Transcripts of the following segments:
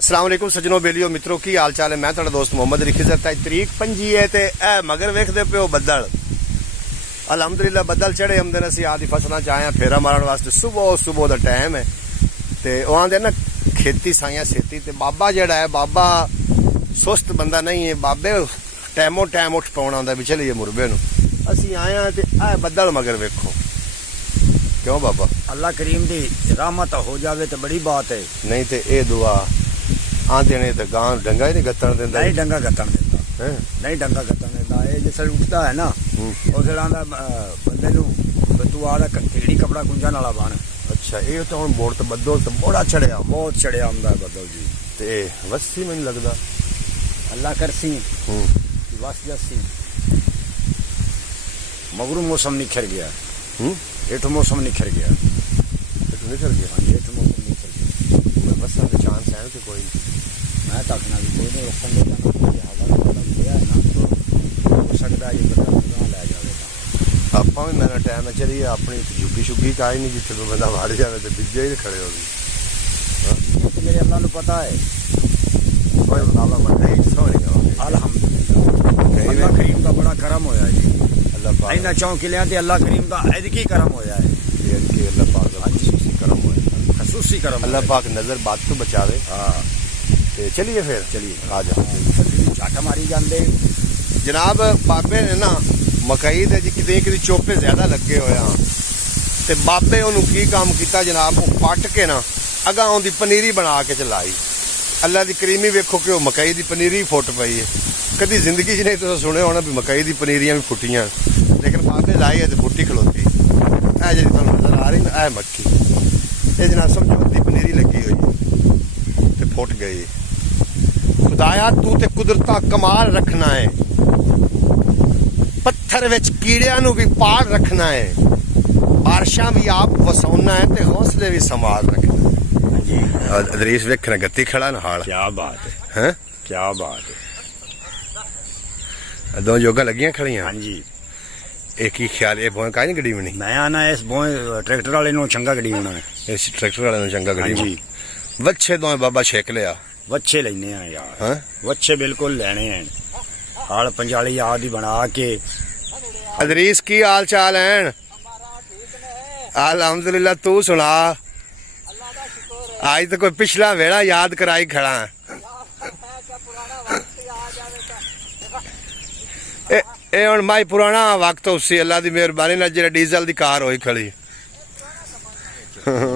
अस्सलाम वालेकुम सज्जनों बेलियो मित्रों की हाल चाल है। मैं थोड़ा दोस्त मोहम्मद रिखिजत है। तरीक 5 है ते ए मगर वेखदे पियो बदल अलहमदुलिल्लाह बदल चढ़े आमदे असीं आदि फसलां च आए हैं फेरा मारन वास्ते। सुबह दा टाइम है ते ओह आंदे ना खेती साइयां सेती ते बाबा जेड़ा है बाबा सुस्त बंदा नहीं है। बाबे टाइमों टाइम उठ पाउणा हुंदा भी चलिए मुरबे नूं असीं आए हैं ते ए बदल मगर वेखो क्यों बाबा अल्लाह करीम दी रहमत हो जावे तो बड़ी बात है। नहीं ते ए दुआ आंदे ने ते गां डंगा ही नहीं गत्तण देंदा। नहीं डंगा गत्तण देता नहीं डंगा गत्तण देता। ये जिस उठता है ना उस आंदा बंदे नूं तू आदा केड़ी कपड़ा गुंजा नाला बन। अच्छा ये तो हुण बोर्ड तो बदल तो बड़ा चढ़िया बहुत चढ़िया आंदा बदल जी ते वस्सी मैनूं लगदा अल्लाह करसी बस जसी मगरू मौसम निखर गया। हेठ मौसम निखर गया निखर गया। हाँ हेठ मौसम निखर गया। वसन के चांस है तो कोई मैं तकना भी कोई नहीं रोकन दे जाना हवा गया है ना हो सकता है ये बंदा मुझे लै जाएगा। ਆਪਾਂ ਵੀ ਮੇਰਾ ਟਾਈਮ ਹੈ ਚਲੀਏ ਆਪਣੀ ਝੁੱਗੀ ਸ਼ੁੱਗੀ ਕਾਈ ਨਹੀਂ ਜਿੱਥੇ ਕੋਈ ਬੰਦਾ ਵੜ ਜਾਵੇ ਤੇ ਬਿੱਜੇ ਹੀ ਖੜੇ ਹੋ ਗਏ। मेरे अल्लाह को पता है ਕੋਈ ਬਾਬਾ ਬੰਦਾ ਹੀ ਸੋਹਣੀ ਹੋਵੇ अल्हम्दुलिल्लाह अल्लाह करीम का बड़ा करम होया जी। ਅੱਲਾਹ ਪਾਕ इन्ना चौंकिलियां ते अल्लाह करीम का ऐदकी करम होया है। ये कि अल्लाह पाक का खसूसी करम होए खसूसी करम अल्लाह पाक नजर बात तो बचावे। हाँ ते चलिए फिर चलिए आ जाओ झट मारी जाते जनाब बाबे ने ना मकई दे किते चोपे ज्यादा लगे हुए हाँ ते बाबे ओनू की काम किया जनाब वो पट के ना अगा उनकी पनीरी बना के चलाई। अल्लाह की करीमी वेखो कि मकई की पनीरी फुट पई है। कभी जिंदगी च नहीं तुम सुने होना भी मकई की पनीरियां भी फुटियां लेकिन बाबे लाई है तो फुटी खलोती है जी तुहानू नजर आ रही ना ऐ मक्की ये जनाब समझो अद्धी पनीरी लगी हुई ते फुट गई। खुदाया तू ते कुदरता कमाल रखना है पत्थर विच कीड़ियां नू भी पाल रखना है बारिशां भी आप वसाउना है ते हौसले भी संभाल रखना है। अदरीस वेखना गत्ती खड़ा ना हाल क्या बात है हैं क्या बात है। दो योगा लगियां खड़ियां हाँ जी एक ही ख्याल ये बोए काई नहीं गड्डी बनी मैं आना इस बोए ट्रैक्टर वाले नो चंगा गड्डी होना है। इस ट्रैक्टर वाले ने चंगा गड्डी हाँ जी वच्छे दो बाबा छेक लिया वच्छे लेने हैं यार हैं वच्छे बिल्कुल लेने हैं हाल पंजाली याद ही बना के। अदरीस की हाल चाल हैं अल्हम्दुलिल्लाह तू सुना आज तो कोई पिछला वेड़ा याद कराई खड़ा है। ए हुण माई पुराना वक्त उसी अल्लाह दी मेहरबानी नाल जेड़ा डीजल दी कार होई खड़ी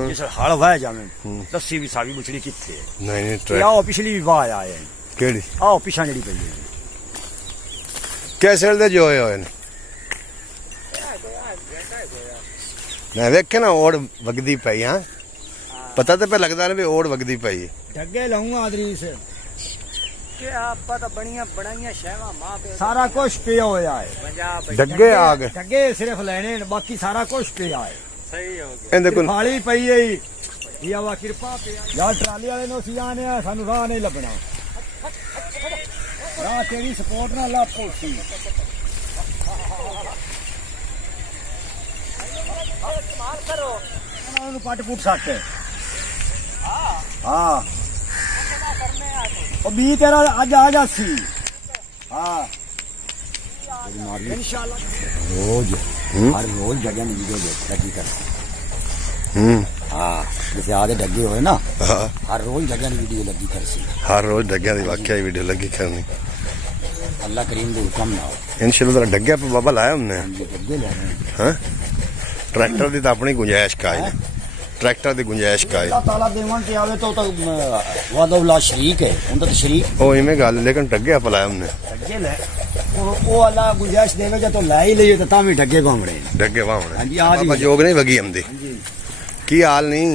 जिस हल वाह जावे दस्सी भी सावी बुछड़ी किथे है। नहीं ते आओ पिछली भी वाह आए हैं केड़ी आओ पिछा जड़ी पई है कैसे दे जो होए ने मैं वेखे ना ओड़ वगदी पई हां पता तो पे लगदा ना भी ओड़ वगदी पई ढगे लाऊंगा आदरीस के आपा तो बढ़िया बनाइया शहवा मां पे सारा कुछ पे होया है डग्गे आ गए ढगे सिर्फ लेने बाकी सारा कुछ पे आए सही हो गया इंदे कोल खाली पई है या वा कृपा पे यार ट्राली वाले नो सियाने आ सानू राह नहीं लभना राह तेरी सपोर्ट ना ला पोसी मार करो उन्होंने पट पुट सट हाँ और बी तेरा आज आ जासी हाँ इंशाल्लाह रोज हर रोज जगह नहीं वीडियो देख लगी कर हाँ जैसे आधे डगे हुए ना हर रोज जगह नहीं वीडियो लगी कर सी हर रोज डग्गिया दी वाकई वीडियो लगी करनी अल्लाह करीम दे हुक्म ना हो इंशाल्लाह तेरा डग्गिया पे बाबा लाया हमने डगे लेने हैं ट्रैक्टर दी तो अपनी गुंजाइश का है ट्रैक्टर दी गुंजाइश का है अल्लाह ताला देवन के आवे तो वादौला शरीक है उनका तो शरीक ओ इमे गल लेकिन डग्गिया पे लाया हमने डगे ले वो अल्लाह गुंजाइश देवेगा तो ला ही लिए तो तां भी डगे भावणे डग्गे वाहने हाँ जी आज बाबा जोग नहीं वगी आमदी की हाल नहीं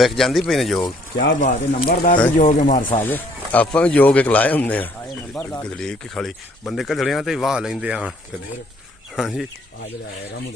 वेख जांदी पई ने जोग क्या बात है नंबरदार भी जोग है मार साहब ਆਪਾਂ ਵੀ ਜੋਗ ਇੱਕ ਲਾਏ ਹੁੰਦੇ ਆ नंबरदार ਗਦਲੀ ਕਿ ਖਾਲੀ ਬੰਦੇ ਘੜੜਿਆਂ ਤੇ ਵਾਹ ਲੈਂਦੇ ਆ ਕਦੇ ਹਾਂਜੀ आज ले रमू